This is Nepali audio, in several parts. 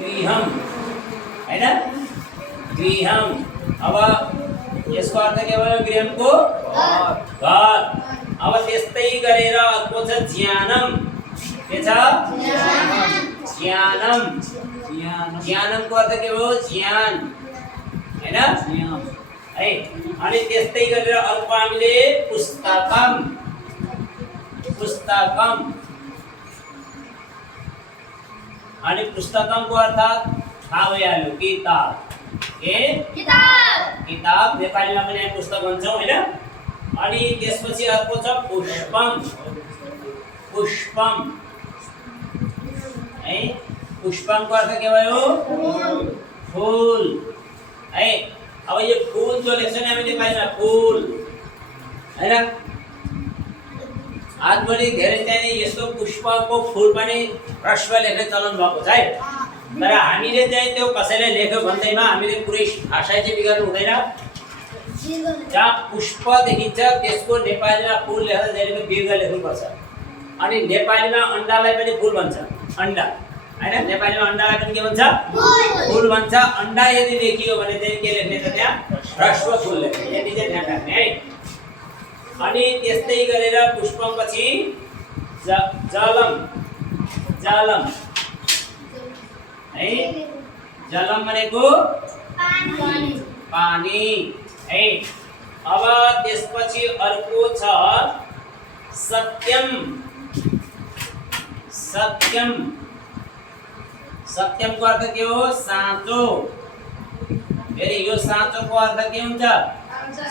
गृहम है ना, गृहम। अब यसको अर्थ के भयो गृहमको घर। अब त्यस्तै गरेर अर्को छ ज्ञानम। के छ ज्ञानम। ज्ञानमको अर्थ के भयो ज्ञान हैन है। अनि त्यस्तै गरेर अर्को हामीले पुस्तकम। पुस्तकम अनि पुस्तकमको अर्थ थाहा भइहाल्यो किताब। के किताब। किताब नेपालीमा पनि हामी पुस्तक भन्छौँ हैन। अनि त्यसपछि अर्को छ पुष्पम। पुष्पम है। पुष्पमको अर्थ के भयो फूल है। अब यो फूल जो लेख्छ नि हामी नेपालीमा फूल हैन। आजभोलि धेरै चाहिँ यस्तो पुष्पको फूल पनि ह्रस्व लेख्ने चलन भएको छ है। तर हामीले चाहिँ त्यो कसैले लेख्यो भन्दैमा हामीले पुरै भाषा चाहिँ बिगार्नु हुँदैन। जहाँ पुष्प देखिन्छ त्यसको नेपालीमा फूल लेख्दा जहिले दीर्घ लेख्नुपर्छ। अनि नेपालीमा अन्डालाई पनि फूल भन्छ, अन्डा हैन। नेपालीमा अन्डालाई पनि के भन्छ फूल भन्छ। अन्डा यदि लेखियो भने चाहिँ के लेख्ने त त्यहाँ ह्रस्व फूल लेख्ने। यति चाहिँ ध्यान राख्ने है। अनि त्यस्तै गरेर पुष्पपछि जलम। जलम है। जलम भनेको पानी। पानी है। अब त्यसपछि अर्को छ सत्यम। सत्यम। सत्यमको अर्थ के हो साँचो। फेरि यो साँचोको अर्थ के हुन्छ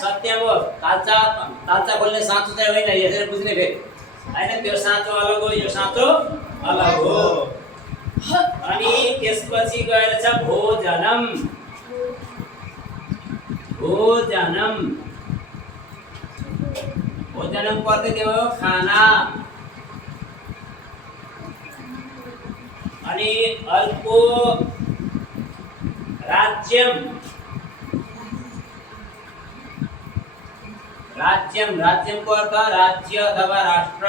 सत्यम हो। तालचा खोल्ने साँचो चाहिँ होइन, यसरी बुझ्ने फेरि हैन। त्यो साँचो अलग हो, यो साँचो अलग हो। अनि त्यसपछि गएर छ भोजनम। भोजनम। भोजनमको अर्थ के हो खाना। अनि अर्को राज्यम। राज्यम। राज्यमको अर्थ राज्य अथवा राष्ट्र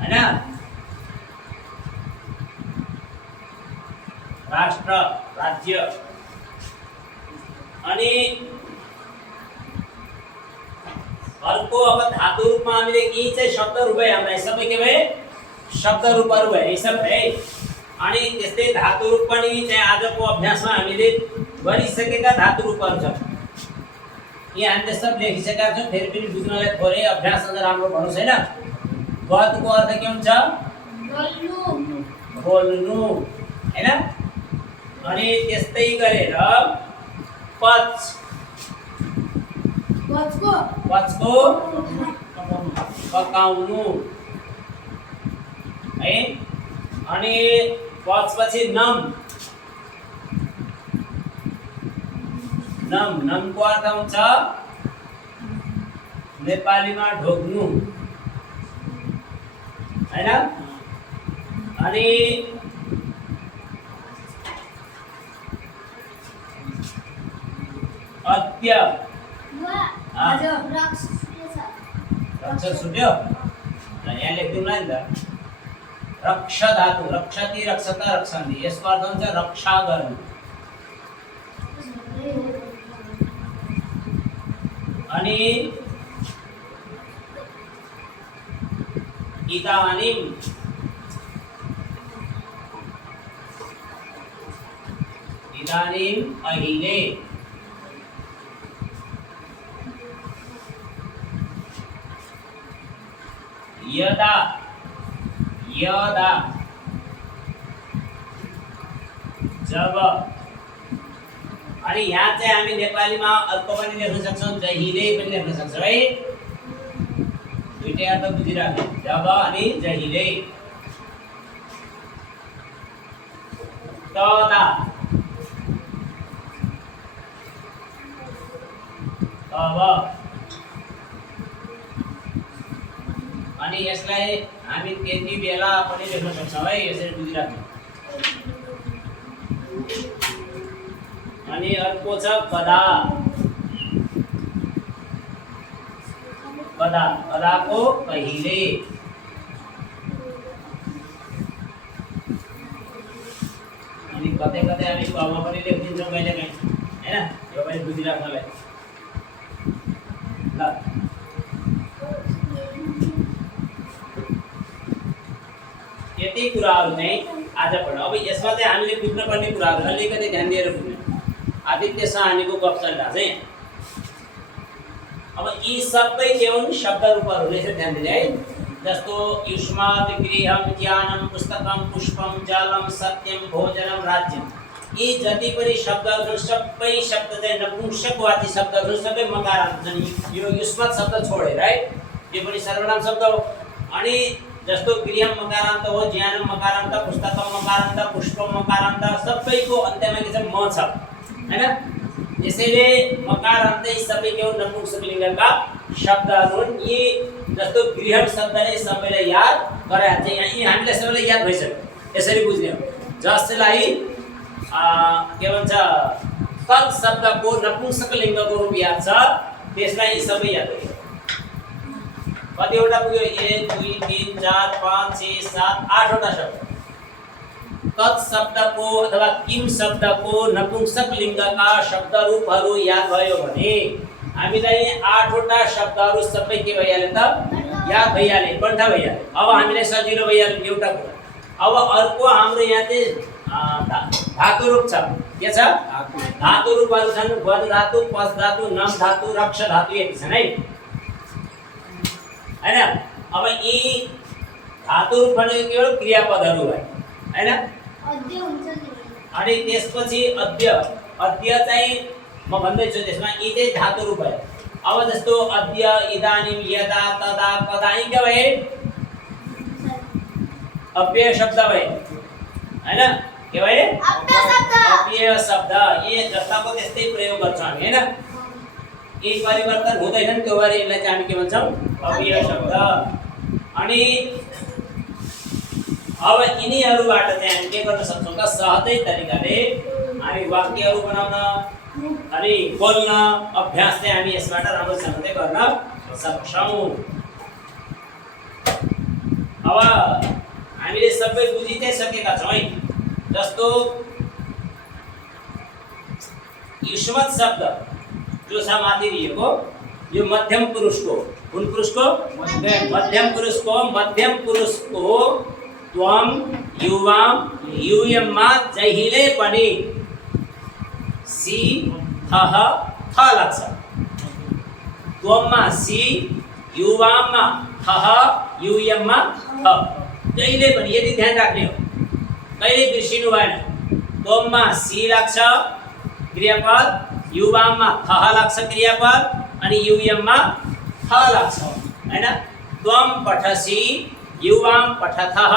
हैन। राष्ट्र राज्य। अनि अर्को अब धातु रूपमा हामीले यी चाहिँ शब्द रूप है। हामीलाई सबै के भए शब्द रूपहरू भए यी सब है। अनि त्यस्तै धातु रूप पनि चाहिँ आजको अभ्यासमा हामीले गरिसकेका धातु रूपहरू छ। यी हामीले सब लेखिसकेका छौँ। फेरि पनि बुझ्नलाई थोरै अभ्यास अझ राम्रो भन्नुहोस् हैन। गदको अर्थ के हुन्छ बोल्नु। बोल्नु हैन। अनि त्यस्तै गरेर पच। पचको पचको पकाउनु है। अनि पचपछि नम। नम। नमको अर्थ हुन्छ नेपालीमा ढोग्नु हैन। अनि अद्य। रक्ष सुन्यो यहाँ लेख्दिउँला नि त। रक्ष धातु रक्षति रक्षता रक्षन्ति। यसको अर्थ हुन्छ रक्षा गर्नु। अनि इदानीम। इदानीम अहिले। यदा। यदा जब। अनि यहाँ चाहिँ हामी नेपालीमा अर्को पनि लेख्न सक्छौँ, जहिले पनि लेख्न सक्छौँ है। दुईटै अर्थ बुझिराख्नु, जब अनि जहिले। तदा। तब। अनि यसलाई हामी त्यति बेला पनि लेख्न सक्छौँ है। यसरी बुझिराख्नु। अनि अर्को छ कदा। कदा। कदाको कहिले। अनि कतै कतै हामी घरमा पनि लेखिदिन्छौँ कहिले काहीँ हैन यो पनि बुझिराख्नलाई ल यति कुराहरू चाहिँ आज पढ्नु अब यसमा चाहिँ हामीले बुझ्नुपर्ने कुराहरू अलिकति ध्यान दिएर बुझ्नु आदित्य साहनीको गफ चलिरहेको चाहिँ अब यी सबै के हुन् शब्द रूपहरू रहेछ ध्यान दिने है जस्तो युष्मात् गृहं ज्ञानं पुस्तकं पुष्पं जलं सत्यं भोजनं राज्यं यी जति पनि शब्दहरू छन् सबै शब्द चाहिँ नपुंसकवाची शब्दहरू छन् सबै मकारान्त छन् यो युष्मात् शब्द छोडेर है यो पनि सर्वनाम शब्द हो अनि जस्तो गृहं मकारान्त हो ज्ञानं मकारान्त पुस्तकं मकारान्त पुष्पं मकारान्त सबैको अन्त्यमा के छ म छ हैन यसैले मकारान्त सबै के हो नपुंसक लिङ्गका शब्दहरू हुन् यी जस्तो गृह शब्दले सबैलाई याद गराएको चाहिँ यी हामीलाई सबैलाई याद भइसक्यो यसरी बुझ्ने हो जसलाई के भन्छ तत् शब्दको नपुंसक लिङ्गको रूप याद छ त्यसलाई यी सबै याद भयो कतिवटा पुग्यो 1 2 3 4 5 6 7 8 वटा शब्द तत् शब्दको अथवा किम शब्दको नपुंसक लिङ्गका शब्द रूपहरू याद भयो भने हामीलाई 8 वटा शब्दहरू सबै के भइहाल्यो त याद भइहाल्यो बन्ठा भइहाल्यो अब हामीलाई सजिलो भइहाल्यो एउटा कुरा अब अर्को हाम्रो यहाँ चाहिँ धातु रूप छ के छ धातु रूपहरू छन् वद धातु पस धातु नम धातु रक्ष धातु यति छन् है हैन अब यी धातु रूप भनेको केवल क्रियापदहरू भयो हैन अनि त्यसपछि अद्य चाहिँ म भन्दैछु त्यसमा यी चाहिँ धातु रूप भयो अब जस्तो अद्य इदानीं यदा तदा कदा यी के भए अव्यय शब्द भए हैन के भए अव्यय शब्द यी जस्ताको त्यस्तै प्रयोग गर्छौँ हामी हैन यी परिवर्तन हुँदैनन् त्यो भएर यसलाई चाहिँ हामी के भन्छौँ अव्यय शब्द अनि अब यिनीहरूबाट चाहिँ हामी के गर्न सक्छौँ त सहजै तरिकाले हामी वाक्यहरू बनाउन अनि बोल्न अभ्यास चाहिँ हामी यसबाट राम्रोसँगले गर्न सक्छौँ अब हामीले सबै बुझि चाहिँ सकेका छौँ है जस्तो युष्मत् शब्द जो छ माथि दिएको यो मध्यम पुरुषको कुन पुरुषको मध्यम पुरुषको त्वम युवाम युयममा जहिले पनि सी थह थ लाग्छ त्वममा सी युवाममा थह युयममा थ जहिले पनि यदि ध्यान राख्ने हो कहिले बिर्सिनु भएन त्वममा सी लाग्छ क्रियापद युवाममा थह लाग्छ क्रियापद अनि युयममा थ लाग्छ हैन त्वम पठसी युवाम पठथः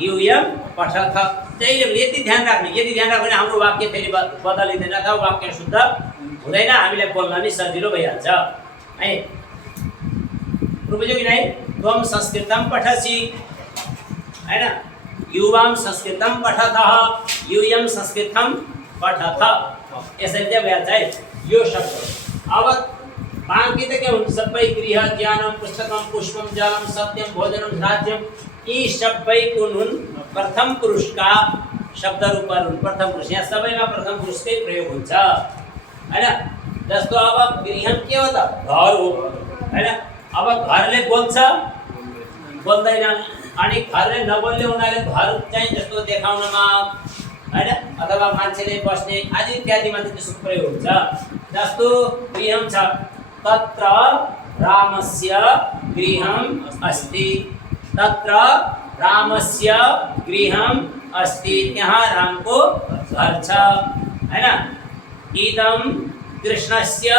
युयम पठथ जहिले पनि यति ध्यान राख्ने यदि ध्यान राख्यो भने हाम्रो वाक्य फेरि बदलिँदैन अथवा वाक्य शुद्ध हुँदैन हामीलाई बोल्न नि सजिलो भइहाल्छ है बुझ्यो कि नै त्वम संस्कृतं पठसि हैन युवाम संस्कृतं पठथः युयम संस्कृतं पठथ यसरी चाहिँ भइहाल्छ है यो शब्द अब बाँकी त के हुन्छ सबै गृह ज्ञानम पुस्तकम पुष्पम जलम सत्यम भोजनम राज्यम यी सबै कुन हुन् प्रथम पुरुषका शब्द रूपहरू हुन् प्रथम पुरुष यहाँ सबैमा प्रथम पुरुषकै प्रयोग हुन्छ हैन जस्तो अब गृहम के हो त घर हो हैन अब घरले बोल्छ बोल्दैन अनि घरले नबोल्ने हुनाले घर चाहिँ जस्तो देखाउनमा हैन अथवा मान्छेले बस्ने आदि इत्यादिमा त्यसको प्रयोग हुन्छ जस्तो गृहम छ तत्र रामस्य गृहम् अस्ति तत्र रामस्य गृहम् अस्ति त्यहाँ रामको घर छ हैन इदं कृष्णस्य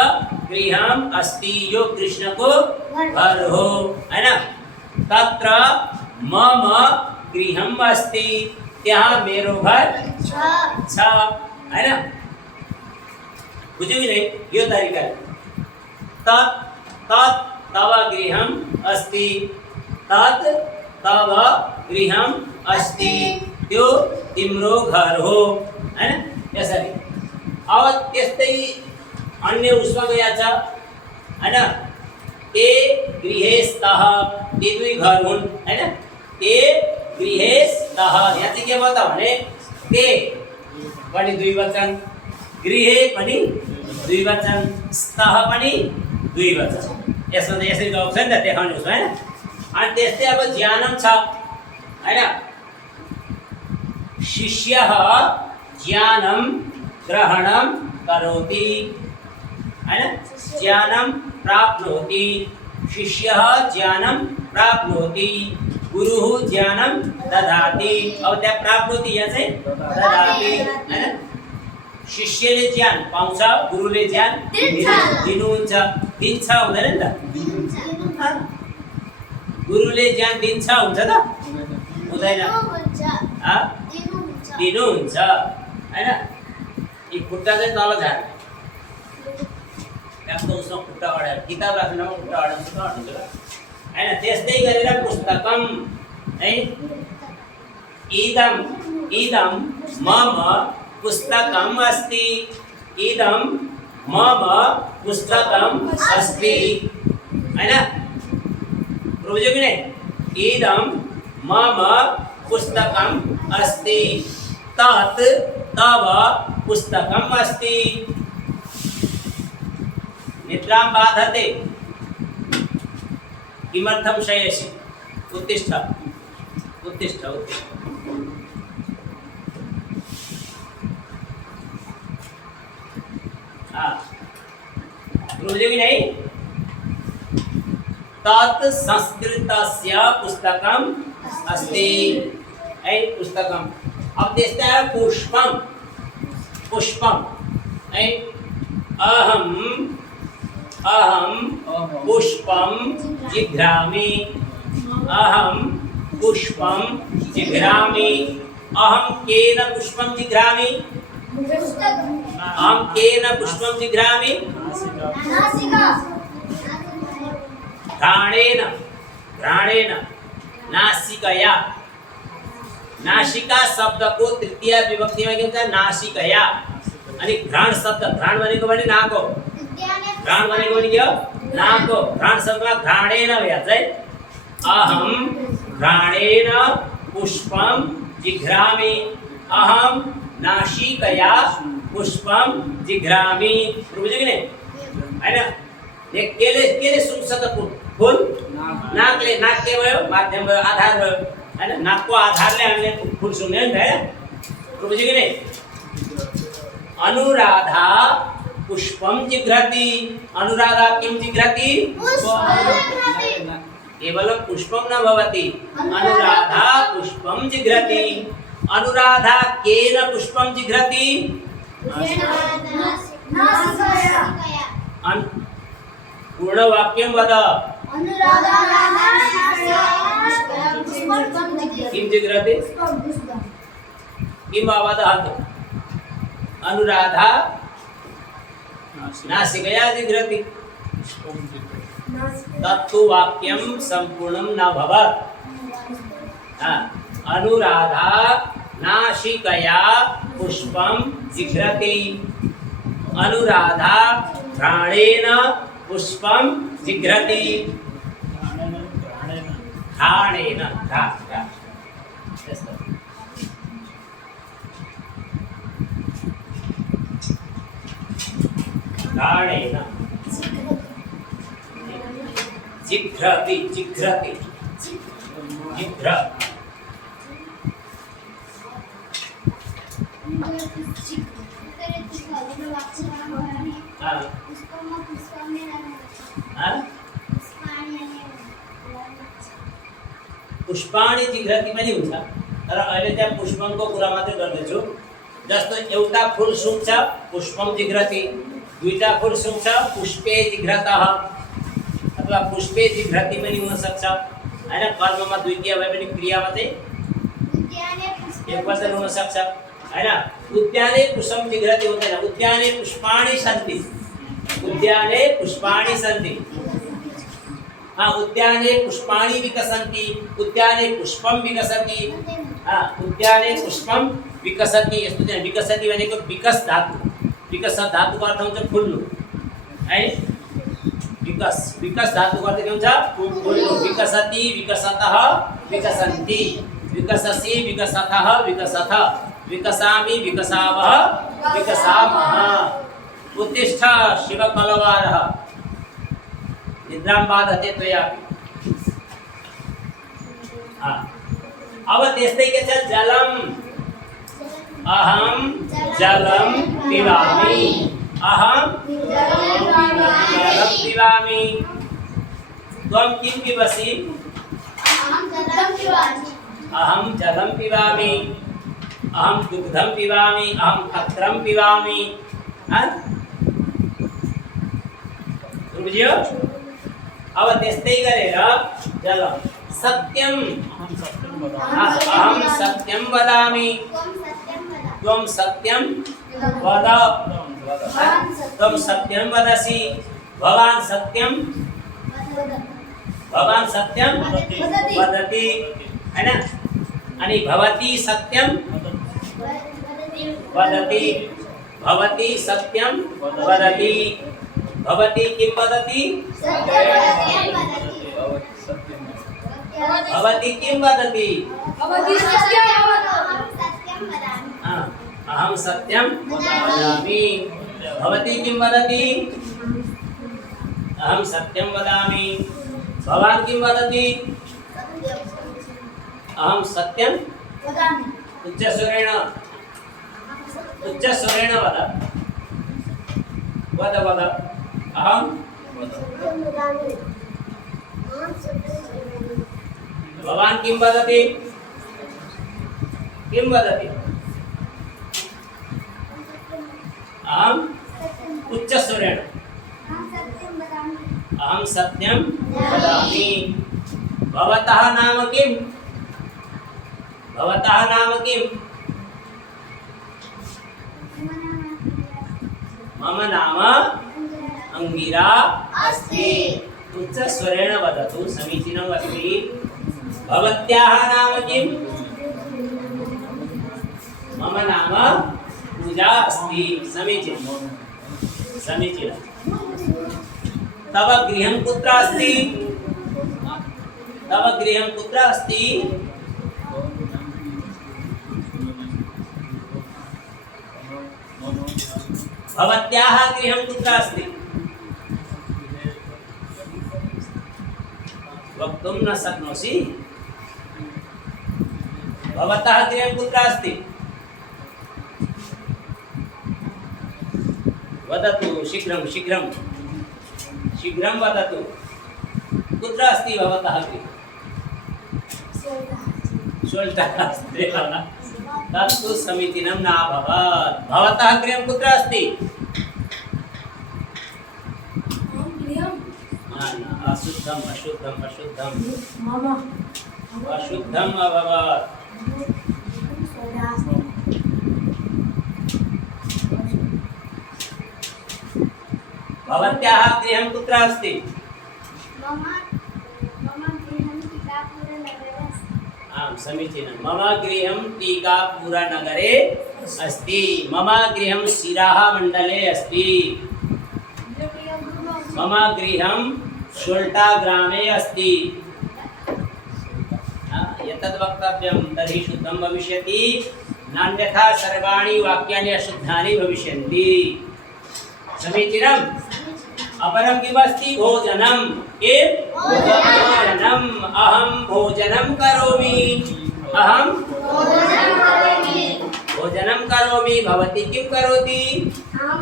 गृहम् अस्ति यो कृष्णको घर हो हैन तत्र मम गृहम् अस्ति त्यहाँ मेरो घर छ हैन बुझ्यौ कि नै यो तरिका तत् तव गृहम् अस्ति तत् तव गृहम् अस्ति त्यो तिम्रो घर हो हैन यसरी अब त्यस्तै अन्य उसमा गया छ हैन ते गृहेस्तः ती दुई घर हुन् हैन ते गृहेस्तः यहाँ चाहिँ के भयो त भने ते पनि द्विवचन, गृहे पनि द्विवचन, स्तः पनि द्विवचन। यसमा त यसरी जवाब छ नि त, देखाउनुहोस् हैन। अनि त्यस्तै अब ज्ञानम छ हैन। शिष्यः ज्ञानम ग्रहणम करोति हैन, ज्ञानम प्राप्नोति। शिष्यः ज्ञानम प्राप्नोति, गुरुः ज्ञानम ददाति। अब त्यहाँ प्राप्नोति यहाँ चाहिँ ददाति हैन। शिष्यले ज्ञान पाउँछ, गुरुले ज्ञान दिनुहुन्छ। दिन्छ हुँदैन नि त, गुरुले ज्ञान दिन्छ हुन्छ त हुँदैन, दिनुहुन्छ हैन। यी खुट्टा चाहिँ तल झार्ने, ट्याक्क उसमा खुट्टा अडायो, किताब राख्नुमा खुट्टा अडाउँछ त अड्छ हैन। त्यस्तै गरेर पुस्तकम है, इदम इदम मम पुस्तकम अस्ति, इदम मम पुस्तकम अस्ति हैन। बुझ्यो कि नहीं? इदम मम पुस्तकम अस्ति, तत् तव पुस्तकम अस्ति। निद्रां बाधते, किमर्थं शयसि? उत्तिष्ठ उत्तिष्ठ उत्तिष्ठ। बुझ्यो कि नहीं? तत् संस्कृतस्य पुस्तकम अस्ति है, पुस्तकम। अब देखते हैं पुष्पम, पुष्पम है। अहम अहम पुष्पम जिघ्रामि, अहम पुष्पम जिघ्रामि। अहम केन पुष्पम जिघ्रामि? अहम केन पुष्पम जिघ्रामि? घ्राणेन, घ्राणेन, नासिकया। नासिका शब्द को तृतीय विभक्ति में के हुन्छ नासिकया। अनि घ्राण शब्द, घ्राण भनेको पनि नाक हो, घ्राण भनेको पनि के हो? नाक हो। घ्राण शब्दमा घ्राणेन भन्छ है। अहम घ्राणेन पुष्पम जिघ्रामि, अहम नासिकया पुष्पम जिघ्रामि। बुझ्यो कि नहीं हैन? केले सुन्छ त फुल? नाकले, नाक के भयो? माध्यम भयो, आधार भयो हैन। नाकको आधारले हामीले फुल सुन्ने हो नि त हैन। बुझ्यो कि नहीं? अनुराधा पुष्पम जिघ्रति, अनुराधा किम जिघ्रति? केवलं पुष्पम न भवति, अनुराधा पुष्पम जिघ्रति। अनुराधा केन पुष्पम जिघ्रति? पूर्ण वाक्यं वद। किम जिघ्रति? किम वदतु? अनुराधा नासिकया जिघ्रति। तत्तु वाक्यं संपूर्णं न भवत्। अनुराधा नासिकया पुष्पं जिघ्रति, अनुराधा घ्राणेन पुष्पं जिघ्रति। घ्राणेन, घ्राणेन जिघ्रति, जिघ्रति, जिघ्र। पुष्पाणि जिघ्रति पनि हुन्छ, तर अहिले त्यहाँ पुष्पमको कुरा मात्रै गर्दैछु। जस्तो एउटा फुल सुक्छ पुष्पम जिघ्रति, दुईटा फुल सुक्छ पुष्पे जिघ्रतः, अथवा पुष्पे जिघ्रति पनि हुन सक्छ हैन। कर्ममा द्वितीय भए पनि क्रियामा चाहिँ एकवचन हुन सक्छ हैन। उद्याने पुष्पम जिघ्रति हुँदैन, उद्याने पुष्पाणि सन्ति, उद्याने पुष्पाणि सन्ति। उद्याने पुष्पाणि विकसन्ति, उद्याने पुष्पम विकसति। उद्याने पुष्पम विकसति, यस्तो चाहिँ विकसति भनेको विकस धातु, विकस धातुको अर्थ हुन्छ फुल्नु है। विकस, विकस धातुको अर्थ के हुन्छ? फुल्नु। विकसति, विकसतः, विकसन्ति, विकससि, विकसतः, विकसथ। विकसामि विकसावः विकसामः। उत्तिष्ठ शिवकलवारः निद्रां बाधते त्वयापि। अब त्यस्तै के छ जलम अहम जलम पिबामि अहम जलम पिबामि। त्वं किं पिबसि अहम जलम पिबामि अहम दुग्धम पिबामि अहम पत्रम पिबामि। बुझ्यो? अब त्यस्तै गरेर जलम सत्यम अहम सत्यम वदामि त्वं सत्यम वद त्वं सत्यम वदसि भवान् सत्यम वदति है ना। अनि भवती सत्यम वदति भवती सत्यम वदति भवती किं वदति भवती किं वदति अहम सत्यम वदामि भवती किं वदति अहम सत्यम वदामि भवान् किं वदति अहम सत्यम उच्चस्वरेण वद वद अहम भवान् किं वदति अहम उच्चस्वरेण अहम सत्यम वदामि। भवतः नाम किं मम नाम अंगिरा अस्ति। उच्चस्वरेण वदतु समीचीनम् अस्ति। भवत्याः नाम किं मम नाम पूजा अस्ति। समीचीनं तव गृहं कुत्र अस्ति भवत्याः गृहं कुत्र अस्ति वक्तुं न शक्नोषि। भवतः गृहं कुत्र अस्ति वदतु शीघ्रं वदतु कुत्र अस्ति भवतः गृहं श्वेतः अस्ति तत्तु समीचीनं न अभवत्। भवतः गृहं कुत्र अस्ति अशुद्धम् अभवत्। भवत्याः गृहं कुत्र अस्ति समीचीनं मम गृहं टीकापुरनगरे अस्ति। मम गृहं सिराः मण्डले अस्ति। मम गृहं शुल्टा ग्रामे अस्ति। एतद् वक्तव्यं तर्हि शुद्धं भविष्यति। नान्यथा सर्वाणि वाक्यानि अशुद्धानि भविष्यन्ति। समीचीनम्। अपरं किमस्ति भोजनं भोजनम् अहं भोजनं करोमि भवती किं करोति अहं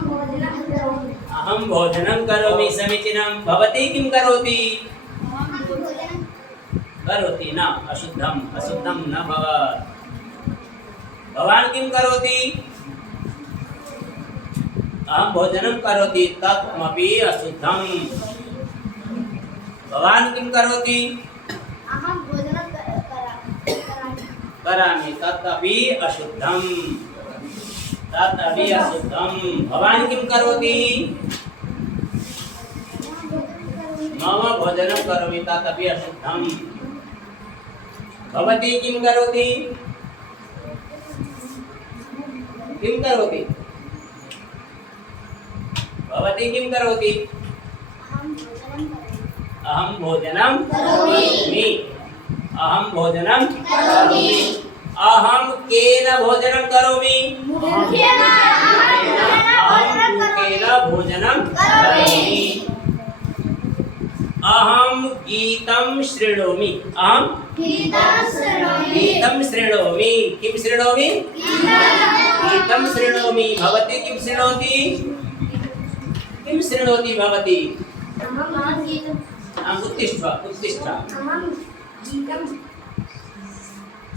भोजनं करोमि। समीचीनं। भवती किं करोति न अशुद्धं न भवत्। भवान् किं करोति अहं भोजनं करोति तत्मपि अशुद्धं। भवान् किं करोति अहं भोजनं करामि तदपि अशुद्धं। भवान् किं करोति मम भोजनं करोमि तदपि अशुद्धं। भवती किं करोति भवती किं करोति अहं भोजनं करोमि अहम केन भोजनं करोमि अहम केन भोजनं करोमि अहम गीतं शृणोमि अहम गीतं शृणोमि किं शृणोमि गीतं शृणोमि भवती किं शृणोति किं शृणोति भवती उत्तिष्ठ उत्तिष्ठ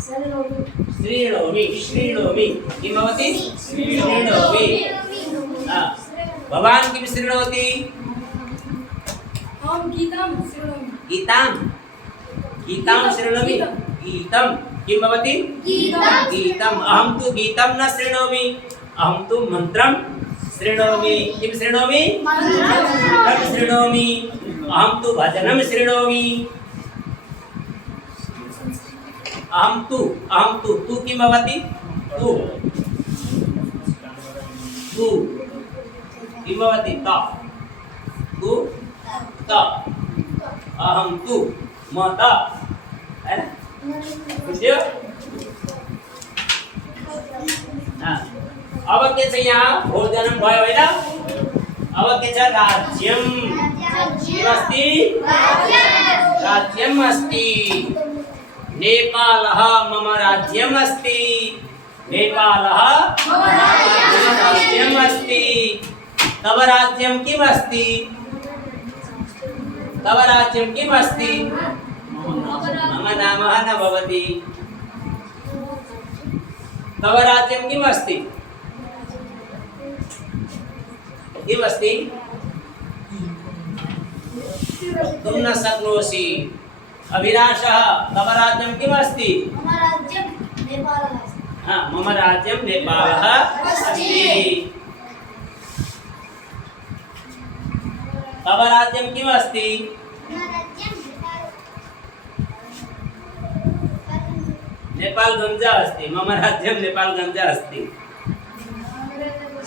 शृणोमि शृणोमि किं भवति शृणोमि भवान् किं शृणोति गीतां गीतां शृणोमि गीतं किं भवति गीतम् अहं तु गीतं न शृणोमि अहं तु मन्त्रं शृणोमि किं शृणोमि मन्त्रं शृणोमि अहं तु भजनं शृणोमि अहं तु तु किं भवति तु किं भवति त तु त अहं तु मत है ना बुझ्यो अब के छ यहाँ भोजनं भयो हैन अब के छ राज्यम अस्ति राज्यम अस्ति नेपालः मम राज्यम अस्ति नेपालः मम राज्यम अस्ति तव राज्यं किम् अस्ति तव राज्यं किम् अस्ति मम नामः न भवति तव राज्यं किम् अस्ति किम् अस्ति तुम न शक्नोषि अभिलाषः तव राज्यं किम् अस्ति मम राज्यं नेपालः अस्ति तव राज्यं किम् अस्ति नेपालगंज अस्ति मम राज्यं नेपालगंज अस्ति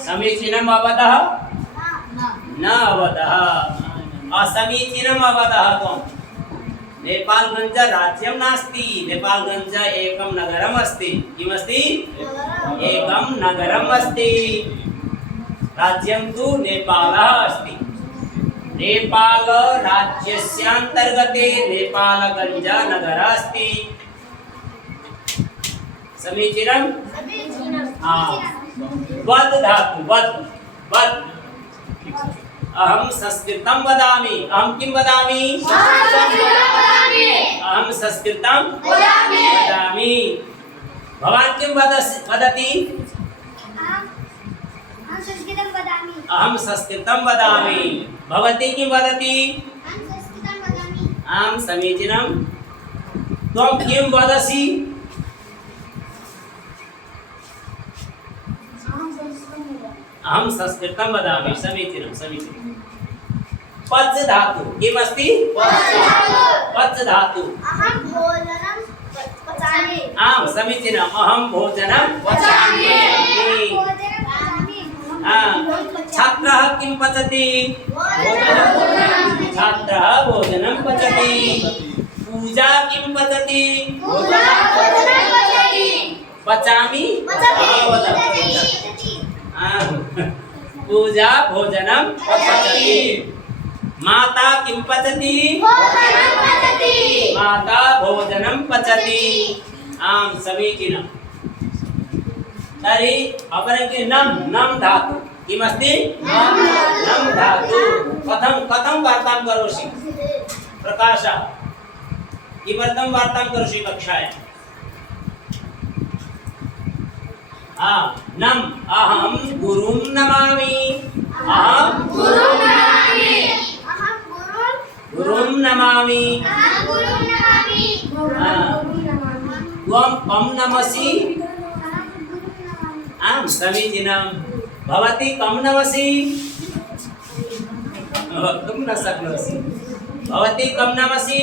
समीचीनम् अवदः न अवदः असमीचीनम् अवदः त्वं नेपालगंज राज्यं नास्ति नेपालगंज एकं नगरम् अस्ति किम् अस्ति एकं नगरम् अस्ति राज्यं तु नेपालः अस्ति नेपाल राज्यस्यान्तर्गते नेपालगंज नगर अस्ति समीचीनम् वद धातु वद वद अहं संस्कृतं वदामि अहं किं वदामि अहं संस्कृतं वदामि भवान् किं वदति अहं संस्कृतं वदामि भवती किं वदति अहं समीचीनं त्वं किं वदसि अहं संस्कृतं वदामि समीचीनं समीचीनं पच धातु किम् अस्ति पच धातु आं समीचीनम् अहं भोजनं पचामि छात्रः किं पचति छात्रः भोजनं पचति पूजा किं पचति पचामि पूजा भोजनं पचति माता किं पचति माता भोजनं पचति आं समीचीनं तर्हि अपरं नम धातु किमस्ति नम धातु कथं वार्तां करोषि प्रकाशः किमर्थं वार्तां करोषि कक्षायां नम अहं गुरुं नमामि अहं गुरुं नमामि त्वं कं नमसि आं समीचीनं भवती कं नमसि वक्तुं न शक्नोषि भवती कं नमसि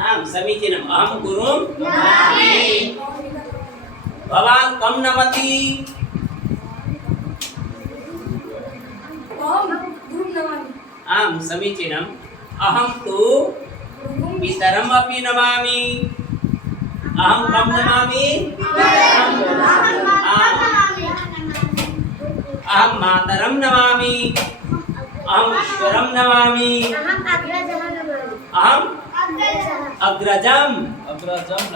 आं समीचीनम् अहं गुरुं नमामि भवान् कं नमति आं समीचीनम् अहं तु पितरम् अपि नमामि अहं तं नमामि अहं मातरं नमामि अहं ईश्वरं नमामि अहं अग्रजम्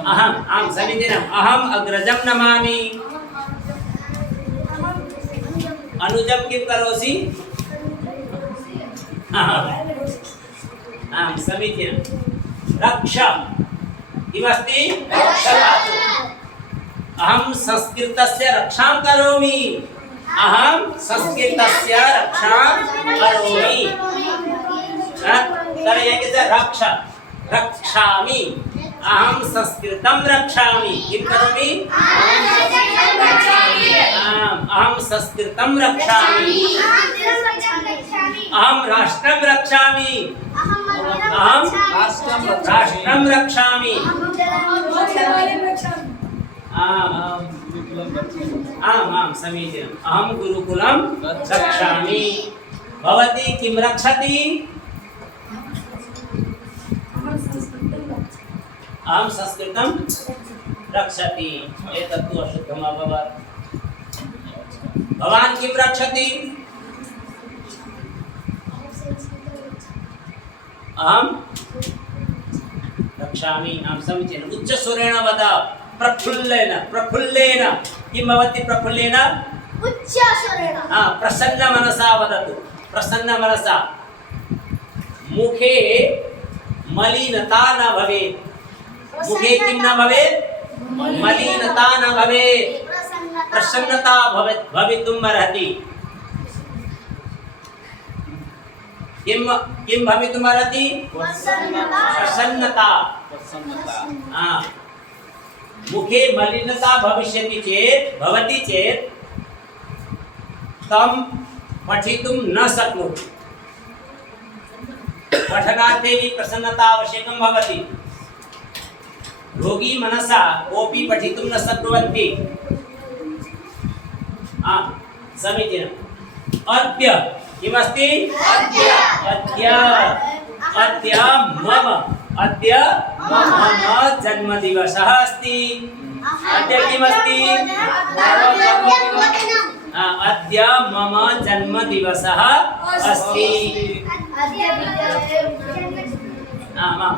अहम् आं समीचीनम् अहम् अग्रजं नमामि अनुजं किं करोसि आं समीचीनं रक्ष किमस्ति रक्षधातु अहं संस्कृतस्य रक्षां करोमि अहं संस्कृतस्य रक्षां करोमि रक्ष रक्षामि अहं संस्कृतं रक्षामि किं करोमि अहं संस्कृतं रक्षामि अहं राष्ट्रं रक्षामि अहं राष्ट्रं रक्षामि आम् आं समीचीनम् अहं गुरुकुलं रक्षामि भवती किं रक्षति अहं संस्कृतं रक्षति एतत् तु अशुद्धम् अभवत् भवान् किं रक्षति अहं रक्षामि आं समीचीनम् उच्चस्वरेण वद प्रफुल्लेन प्रफुल्लेन किं भवति प्रफुल्लेन उच्चस्वरेण प्रसन्न मनसा वदतु प्रसन्न मनसा मुखे मलिनता न भवेत् मुखे किं न भवेत् मलिनता न भवेत् प्रसन्नता भवितुम् अर्हति किं भवितुम् अर्हति प्रसन्नता मुखे मलिनता भविष्यति चेत् भवति चेत् तं पठितुं न शक्नोति पठनार्थे प्रसन्नता आवश्यकं भवति रोगी मनसा कोऽपि पठितुं न शक्नुवन्ति समीचीनम् अद्य किमस्ति अद्य मम जन्मदिवसः अस्ति अद्य किमस्ति अद्य मम जन्मदिवसः अस्ति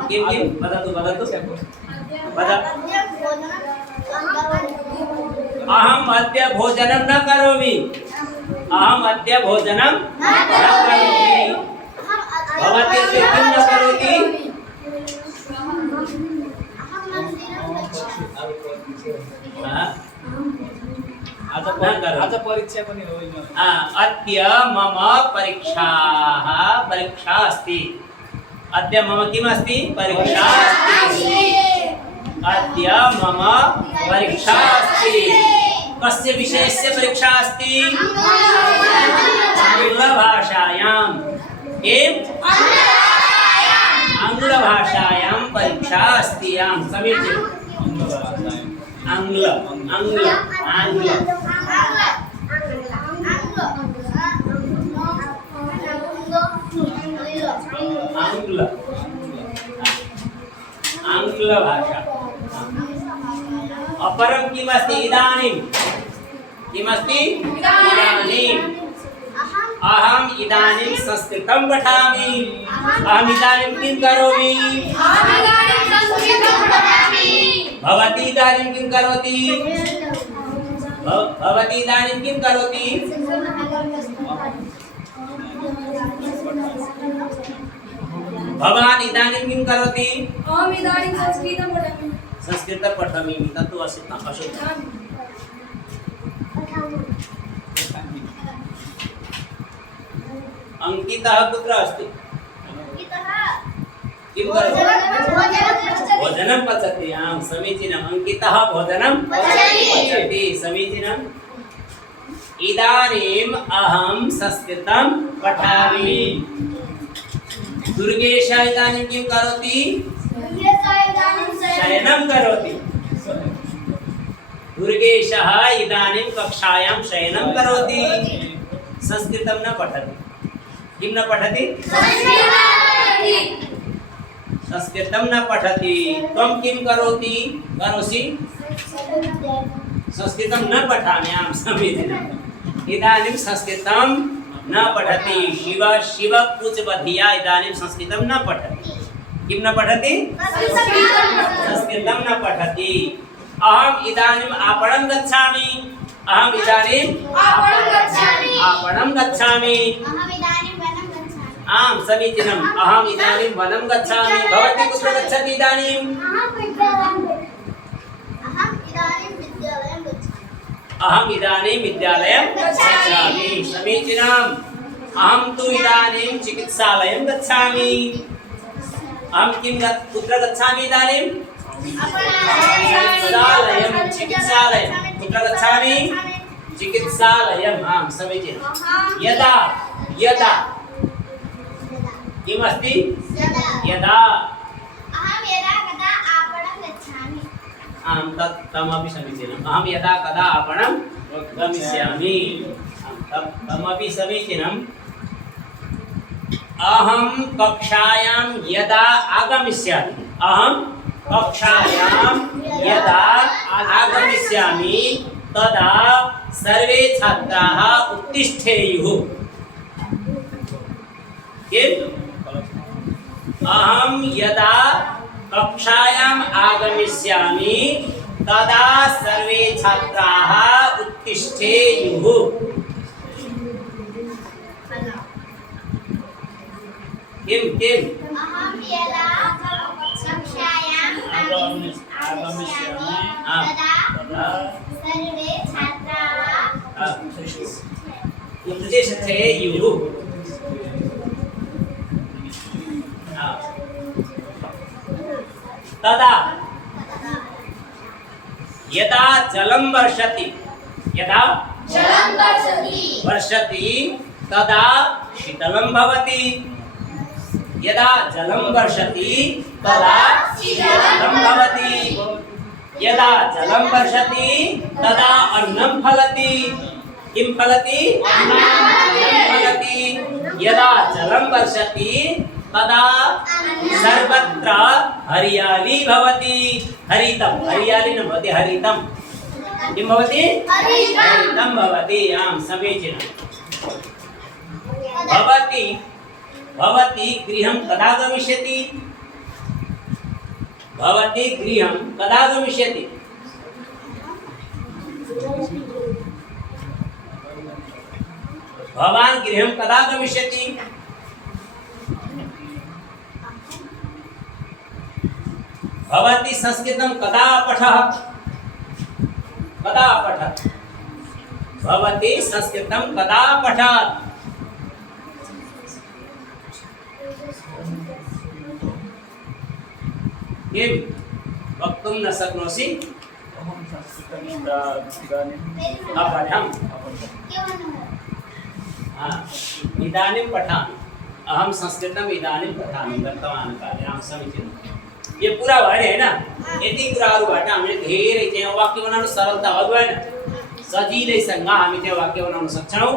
किं किं वदतु अहम् अद्य भोजनं न करोमि अहम् अद्य भोजनं न करोमि भवती किं न करोति आज परीक्षा पनि होइन अद्य मम परीक्षा अस्ति अद्य मम किम् अस्ति परीक्षा अस्ति अद्य मम परीक्षा अस्ति कस्य विषयस्य परीक्षा अस्ति आङ्ग्लभाषायां किम् आङ्ग्लभाषायां परीक्षा अस्ति आं समीचीनम् आङ्ग्ल आङ्ग्लभाषा अपरं किमस्ति इदानीं किमस्ति इदानीम् अहम् इदानीं संस्कृतं पठामि अहम् इदानीं किं करोमि भवती इदानीं किं करोति भवती इदानीं किं करोति भवान् इदानीं किं करोति अहम् इदानीं संस्कृतं पठामि संस्कृतं पठामि तत्तु अशुद्धम् अंकितः कुत्र अस्ति किं करोति भोजनं पचति आं समीचीनम् अंकितः भोजनं पचति समीचीनम् इदानीम् अहं संस्कृतं पठामि दुर्गेशः इदानीं किं करोति शयनं करोति दुर्गेशः इदानीं कक्षायां शयनं करोति संस्कृतं न पठति किं न पठति संस्कृतं न पठति त्वं किं करोति करोसि संस्कृतं न पठामि आं समीचीनम् इदानीं संस्कृतं न पठति शिव शिव कुचबधिया इदानीं संस्कृतं न पठति किं न पठति संस्कृतं न पठति अहम् इदानीम् आपणं गच्छामि अहम् इदानीम् आपणं गच्छामि आपणं गच्छामि अहम् इदानीं वनं गच्छामि आं समीचीनम् अहम् इदानीं वनं गच्छामि भवती कुत्र गच्छति इदानीम् अहम् इदानीं विद्यालयं गच्छामि अहम् इदानीं विद्यालयं गच्छामि समीचीनम् अहं तु इदानीं चिकित्सालयं गच्छामि अहं कुत्र गच्छामि इदानीं चिकित्सालयं कुत्र गच्छामि चिकित्सालयम् आं समीचीनं यदा यदा किमस्ति यदा अहं यदा कदा आपणं गच्छामि आं तमपि समीचीनम् अहं यदा कदा आपणं गमिष्यामि तमपि समीचीनम् अहं कक्षायां यदा आगमिष्यामि अहं कक्षायां यदा आगमिष्यामि तदा सर्वे छात्राः उत्तिष्ठेयुः किम् अहं यदा कक्षायाम् आगमिष्यामि तदा सर्वे छात्राः उत्तिष्ठेयुः किं किम् अहं यदा कक्षायाम् आगमिष्यामि तदा सर्वे छात्राः उत्तिष्ठेयुः तदा यदा जलं वर्षति यदा जलं वर्षति वर्षति तदा शीतलं भवति यदा जलं वर्षति तदा शीतलं भवति यदा जलं वर्षति तदा अन्नं फलति किं फलति अन्नं फलति यदा जलं वर्षति तदा सर्वत्र हरियाली भवति हरितं हरियाली न भवति हरितं किं भवति हरितं भवति आं समीचीनं भवति भवती गृहं कदा गमिष्यति भवती गृहं कदा गमिष्यति भवान् गृहं कदा गमिष्यति भवती संस्कृतं कदा पठत् कदा पठत् भवती संस्कृतं कदा पठत् किं वक्तुं न शक्नोषि अपठम् इदानीं पठामि अहं संस्कृतम् इदानीं पठामि वर्तमानकाले आं समीचीनं ये पूरा वर्ड है ना यति कुराहरुबाट हामीले धेरै चाहिँ वाक्य बनाउन सरलता भएन सजिलैसँग हामी त्यो वाक्य बनाउन सक्छौं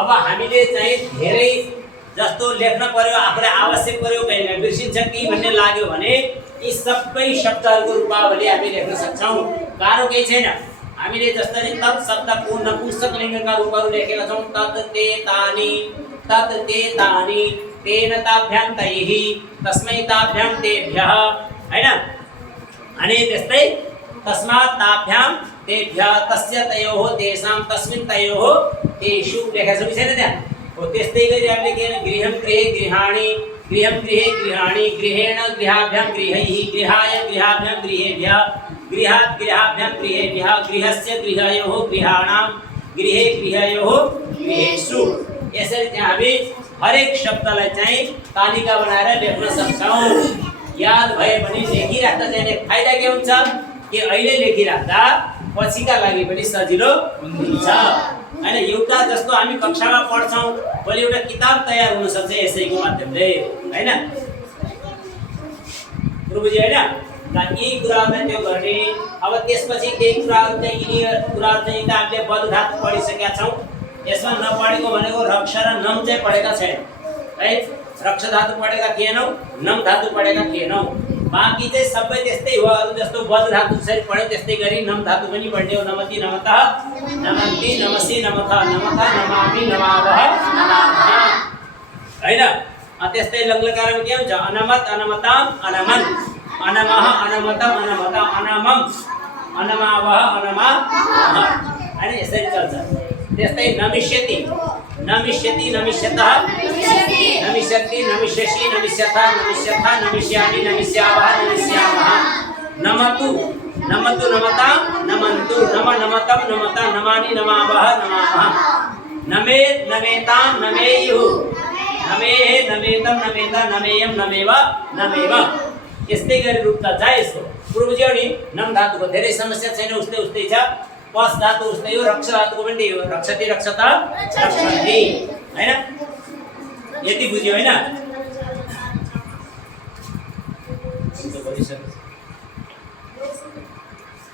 अब हामीले चाहिँ धेरै जस्तो लेख्न पर्यो आफूलाई आवश्यक पर्यो कहिले बिर्सिन्छ कि भन्ने लाग्यो भने यी सबै शब्दहरूको रूपावली हामी लेख्न सक्छौं गाह्रो केही छैन हामीले जस्तै तत् शब्दको नपुंसक लिङ्गका रूपहरू लेखेका छौं तत् ते तानि तेन ताभ्यां तैः तस्मै ताभ्यां तेभ्यः हैन अनि त्यस्तै तस्मात् ताभ्यां तेभ्यः तस्य तयोः तेषां तस्मिन् तयोः तेषु लेखेका छौं छैन त्यहाँ हो त्यस्तै गरी हामीले के गृहं गृहे गृहाणि गृहं गृहे गृहाणि गृहेण गृहाभ्यां गृहैः गृहाय गृहाभ्यां गृहेभ्यः गृहात् गृहाभ्यां गृहेभ्यः गृहस्य गृहयोः गृहाणां गृहे गृहयोः गृहेषु यसरी चाहिँ हामी हरेक शब्दलाई चाहिँ तालिका बनाएर लेख्न सक्छौं याद भए पनि लेखिराख्दा चाहिँ फाइदा के हुन्छ कि अहिले लेखिराख्दा पछिका लागि पनि सजिलो हुन्छ हैन एउटा जस्तो हामी कक्षामा पढ्छौं भोलि एउटा किताब तयार हुन सक्छ यसैको माध्यमले हैन बुझ्यो हैन र यी कुराहरुलाई त्यो गर्ने अब त्यसपछि केही कुराहरु चाहिँ यिनी कुराहरु चाहिँ हामीले बलधात पढिसकेका छौं यसमा नपढेको भनेको रक्ष र नम चाहिँ पढेका छैन है रक्ष धातु पढेका थिएनौ, नम धातु पढेका थिएनौ। बाँकी चाहिँ सबै त्यस्तै हो। अरु जस्तो बद धातु जसरी पढ्यो त्यस्तै गरी नम धातु पनि पढ्ने हो। नमति नमतः नमन्ति नमसि नमथः नमथः नमामि नमावः नमामः हैन। त्यस्तै लङ्लकारमा के हुन्छ अनमत अनमताम अनमन अनमः अनमतम अनमता अनमम अनमावः अनमामः हैन। यसरी चल्छ। त्यस्तै नमिष्यति नमिष्यति नमिष्यतः नमिष्यति नमिष्यसि नमिष्यथः नमिष्यथा नमिष्यामि नमिष्यावः नमिष्यामः नमतु नमतु नमतां नमन्तु नम नमतं नमता नमानि नमावः नमामः नमेत् नमेतां नमेयुः नमेः नमेतं नमेता नमेयं नमेव नमेव। यस्तै गरी रूप त छ यसको। पूर्वज्यौ नि नम धातुको धेरै समस्या छैन, उस्तै उस्तै छ। पस धातु उस्तै हो, रक्ष धातुको पनि त्यही हो। रक्षति रक्षता रक्षति हैन। यति बुझ्यो हैन।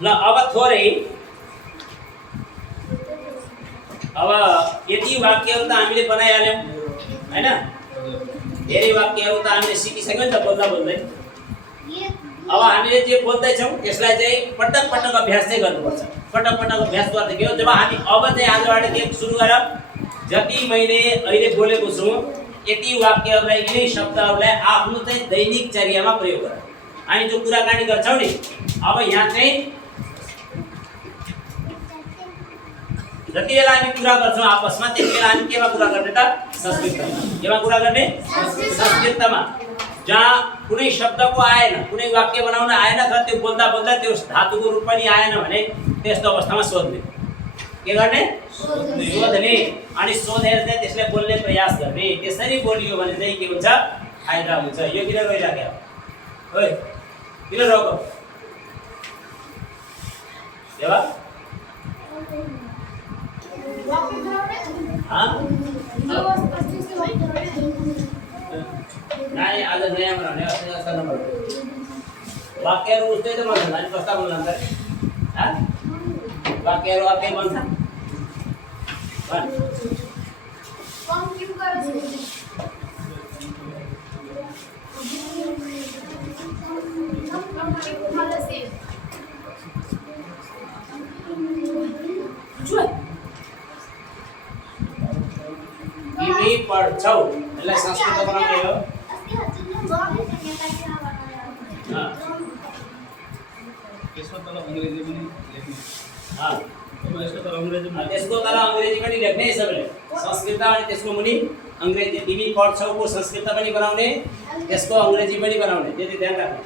ल अब थोरै अब यति वाक्यहरू त हामीले बनाइहाल्यौँ हैन। धेरै वाक्यहरू त हामीले सिकिसक्यौँ नि त बोल्दा बोल्दै। अब हामीले जे बोल्दैछौँ त्यसलाई चाहिँ पटक पटक अभ्यास चाहिँ गर्नुपर्छ। पटक पटक अभ्यास गर्दै के हो, जब हामी अब चाहिँ आजबाट के सुरु गर, जति मैले अहिले बोलेको छु यति वाक्यहरूलाई यिनै शब्दहरूलाई आफ्नो चाहिँ दैनिक चर्यामा प्रयोग गर। हामी जो कुराकानी गर्छौँ नि, अब यहाँ चाहिँ जति बेला हामी कुरा गर्छौँ आपसमा त्यति बेला हामी केमा कुरा गर्ने त? संस्कृतमा। केमा कुरा गर्ने? संस्कृतमा। जहाँ कुनै शब्दको आएन, कुनै वाक्य बनाउन आएन अथवा त्यो बोल्दा बोल्दा त्यो धातुको रूप पनि आएन भने त्यस्तो अवस्थामा सोध्ने। के गर्ने? सोध्ने। अनि सोधेर चाहिँ त्यसलाई बोल्ने प्रयास गर्ने। त्यसरी बोलियो भने चाहिँ के हुन्छ? फाइदा हुन्छ। यो किन गइराख्यो? ओइ किन रोको? देवा नानी आज नयाँ बनाउने अस्ति नम्बर वाक्यहरू उस्तै त बन्छ नि, कस्ता बोल्नु त? वाक्यहरू अर्कै बन्छ। तिमी पढ्छौ, यसलाई संस्कृत बनाउने हो। त्यसको तल अङ्ग्रेजी पनि लेख्ने सबैले संस्कृत अनि त्यसको मुनि अङ्ग्रेजी। तिमी पढ्छौको संस्कृत पनि बनाउने, त्यसको अङ्ग्रेजी पनि बनाउने। त्यति ध्यान राख्नु।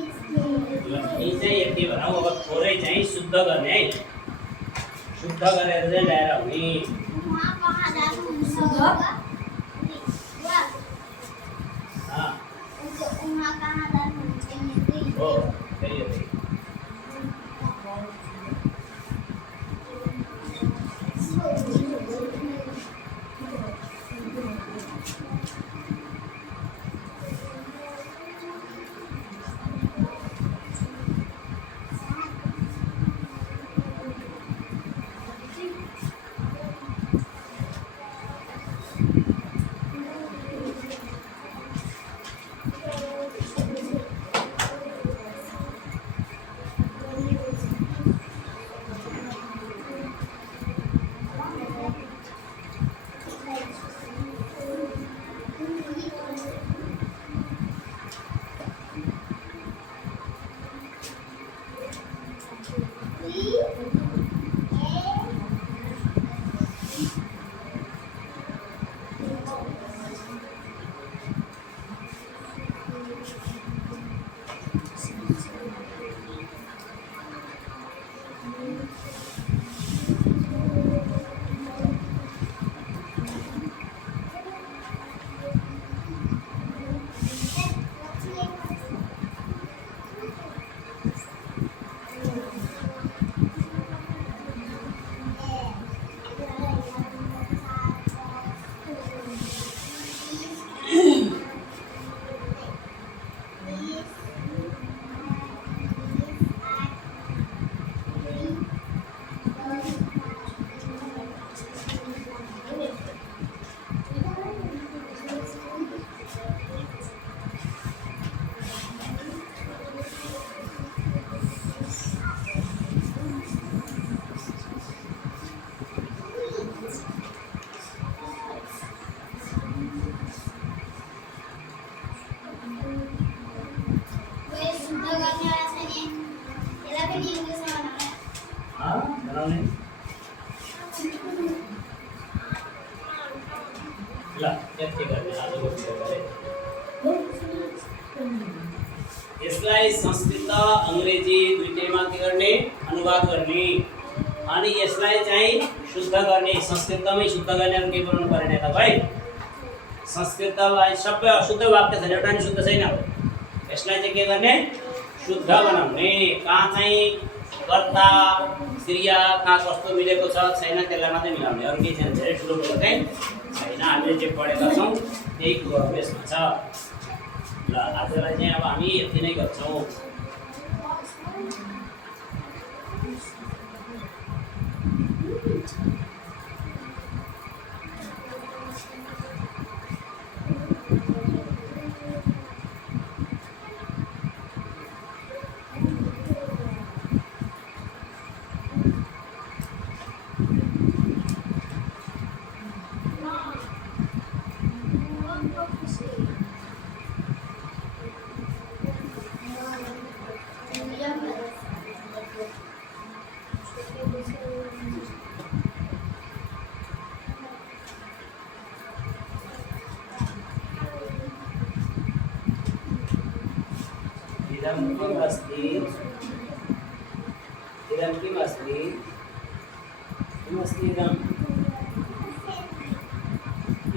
यी चाहिँ यति भनौँ अब थोरै चाहिँ शुद्ध गर्ने है शुद्ध गरेर चाहिँ ल्याएर हुने वहाँ कहाँ जानुहुन्छ बाबा? वाह, अँ, वहाँ कहाँ जानुहुन्छ यदि? हो त्यही हो त्यही। बनाउने ल यति गर्ने आजको भिडियो गरे यसलाई संस्कृत अंग्रेजी दुईटैमा के गर्ने अनुवाद गर्ने अनि यसलाई चाहिँ शुद्ध गर्ने संस्कृतमै शुद्ध गर्ने अरु के बनाउनु पर्ने त भाइ संस्कृतलाई सबै अशुद्ध वाक्य छ एउटा नि शुद्ध छैन यसलाई चाहिँ के गर्ने शुद्ध बनाउने कहाँ चाहिँ कर्ता क्रिया कहाँ कस्तो मिलेको छ छैन त्यसलाई मात्रै मिलाउने अरु केही छैन धेरै ठुलो कुरो चाहिँ छैन हामीले जे पढेका छौं त्यही कुराहरु यसमा छ ल आजलाई चाहिँ अब हामी यति नै गर्छौं इदं किम् अस्ति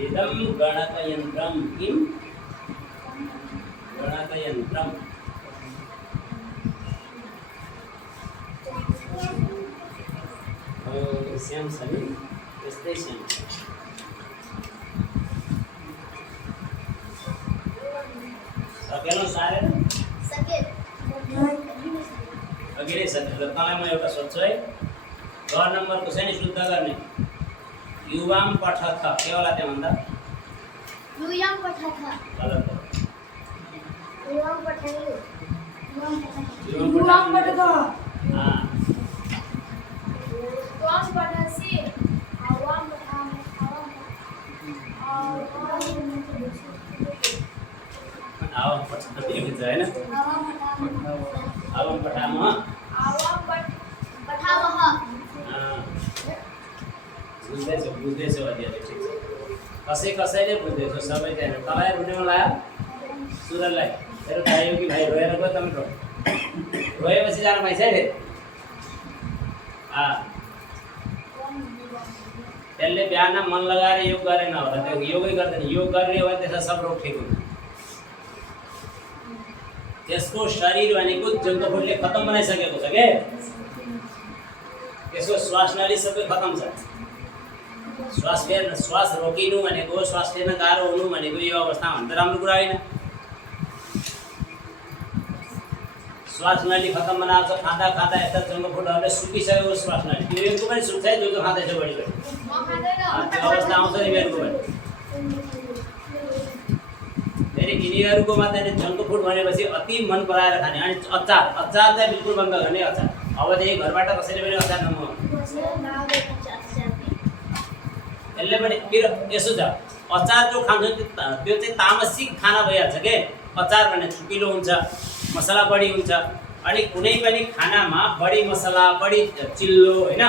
इदं गणकयन्त्रं किं गणकयन्त्रं स्याम सबै त्यस्तै स्याम सकेन सारेर अघि नै सकेन ल तँलाई म एउटा सोध्छु है घर नम्बरको छ नि शुद्ध गर्ने युवाम पठथ के होला त्यो भन्दा युवाम पठथ गलत हो युवाम पठथ युवाम पठथ हां युवाम पठसी आवाम पठाम आवाम पठथ के हुन्छ हैन आवाम पठाम पठावह हां बुझ्दैछौ अहिले ठिक छ कसैले बुझ्दैछ सबैजना तँलाई रुनेमा लायो सुरजलाई मेरो दाइ हो कि भाइ रोएर गयो तपाईँ रोएपछि जानु पाइन्छ है त्यसले बिहान मन लगाएर योग गरेन होला त्यो योगै गर्दैन योग गर्ने हो भने त्यसमा सब रोग ठिक हुन्छ त्यसको शरीर भनेको जङ्क फुडले खत्तम बनाइसकेको छ के त्यसको श्वास नली सबै खत्तम छ श्वास रोकिनु भनेको श्वास लिन गाह्रो हुनु भनेको यो अवस्थामा भने त राम्रो कुरा होइन श्वास नली खत्तम बनाएको छ खाँदा खाँदा यस्ता जङ्क फुडहरूले सुकिसकेको श्वास नली तिमीहरूको पनि सुक्छ है जो खाँदैछ बढी बढी त्यो अवस्था आउँछ नि मेरो पनि फेरि यिनीहरूको मात्रै जङ्क फुड भनेपछि अति मन पराएर खाने अनि अचार चाहिँ बिल्कुल बन्द गर्ने अचार अबदेखि घरबाट कसैले पनि अचार नमगाउनु यसले पनि फेरि यसो छ अचार जो खान्छ त्यो चाहिँ तामसिक खाना भइहाल्छ के अचार भने छुकिलो हुन्छ मसला बढी हुन्छ अनि कुनै पनि खानामा बढी मसला बढी चिल्लो होइन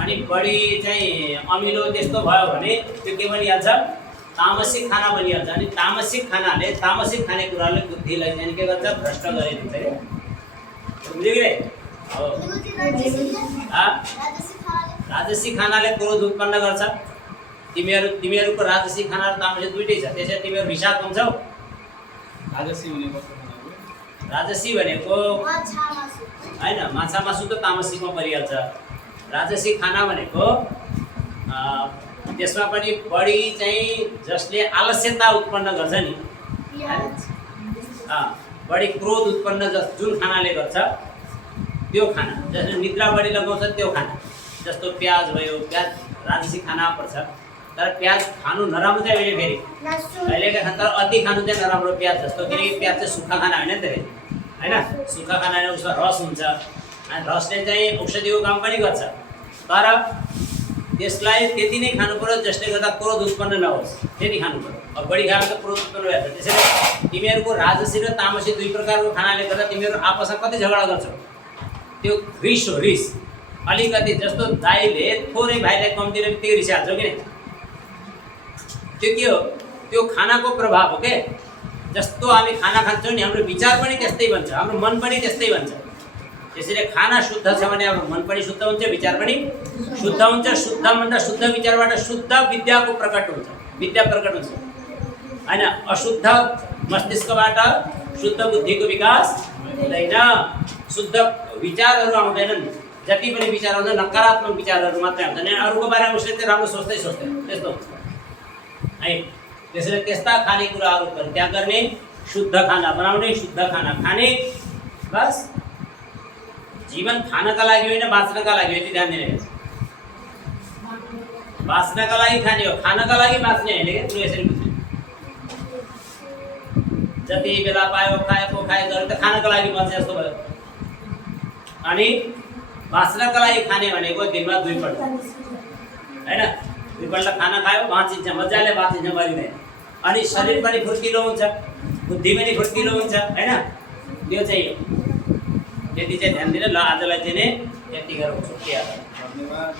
अनि बढी चाहिँ अमिलो त्यस्तो भयो भने त्यो के बनिहाल्छ तामसिक खाना बनिहाल्छ अनि तामसिक खानाले तामसिक खानेकुराले बुद्धिलाई चाहिँ के गर्छ भ्रष्ट गरिदिन्छ क्या बुझ्यो कि हो राजसी खानाले क्रोध उत्पन्न गर्छ तिमीहरूको राजसी खाना र तामसिक दुइटै छ त्यसैले तिमीहरू विषाद हुन्छौ राजसी भनेको होइन माछा मासु त तामसिकमा परिहाल्छ राजसी खाना भनेको त्यसमा पनि बढी चाहिँ जसले आलस्यता उत्पन्न गर्छ नि बढी क्रोध उत्पन्न जुन खानाले गर्छ त्यो खाना जसले निद्रा बढी लगाउँछ त्यो खाना जस्तो प्याज भयो प्याज राजसी खाना पर्छ तर प्याज खानु नराम्रो चाहिँ अहिले फेरि अहिलेका खाना तर अति खानु चाहिँ नराम्रो प्याज जस्तो किनकि प्याज चाहिँ सुक्खा खाना होइन नि त फेरि होइन सुक्खा खाना होइन उसमा रस हुन्छ अनि रसले चाहिँ औषधिको काम पनि गर्छ तर त्यसलाई त्यति नै खानु पर्यो जसले गर्दा क्रोध उत्पन्न नहोस् त्यति खानु पर्यो अब बढी खायो भने त क्रोध उत्पन्न भइहाल्छ त्यसैले तिमीहरूको राजसी र तामसी दुई प्रकारको खानाले गर्दा तिमीहरू आपसमा कति झगडा गर्छौ त्यो रिस हो रिस अलिकति जस्तो दाइले थोरै भाइलाई कम्ती र त्यो रिसाल्छौ कि त्यो के हो त्यो खानाको प्रभाव हो के जस्तो हामी खाना खान्छौँ नि हाम्रो विचार पनि त्यस्तै बन्छ हाम्रो मन पनि त्यस्तै बन्छ त्यसैले खाना शुद्ध छ भने हाम्रो मन पनि शुद्ध हुन्छ विचार पनि शुद्ध हुन्छ शुद्धभन्दा शुद्ध विचारबाट शुद्ध विद्याको प्रकट हुन्छ विद्या प्रकट हुन्छ होइन अशुद्ध मस्तिष्कबाट शुद्ध बुद्धिको विकास हुँदैन शुद्ध विचारहरू आउँदैनन् जति पनि विचार आउँछ नकारात्मक विचारहरू मात्रै आउँछन् अरूको बारेमा उसले चाहिँ राम्रो सोच्दैन त्यस्तो हुन्छ है त्यसैले त्यस्ता खानेकुराहरू परित्याग गर्ने शुद्ध खाना बनाउने शुद्ध खाना खाने बस जीवन खानका लागि होइन बाँच्नका लागि यति ध्यान दिने बाँच्नका लागि खाने हो खानका लागि बाँच्ने होइन क्या कुरो यसरी बुझ्ने जति बेला पायो खायो गऱ्यो त खानका लागि बन्छ जस्तो भयो अनि बाँच्नका लागि खाने भनेको दिनमा 2 पल्ट होइन 2 पल्ट खाना खायो बाँचिन्छ मजाले बाँचिन्छ मरिँदैन अनि शरीर पनि फुर्तिलो हुन्छ बुद्धि पनि फुर्तिलो हुन्छ होइन त्यो चाहिँ त्यति चाहिँ ध्यान दिनु ल आजलाई चाहिँ नि यति गरेर छुट्टिहाल्छ धन्यवाद।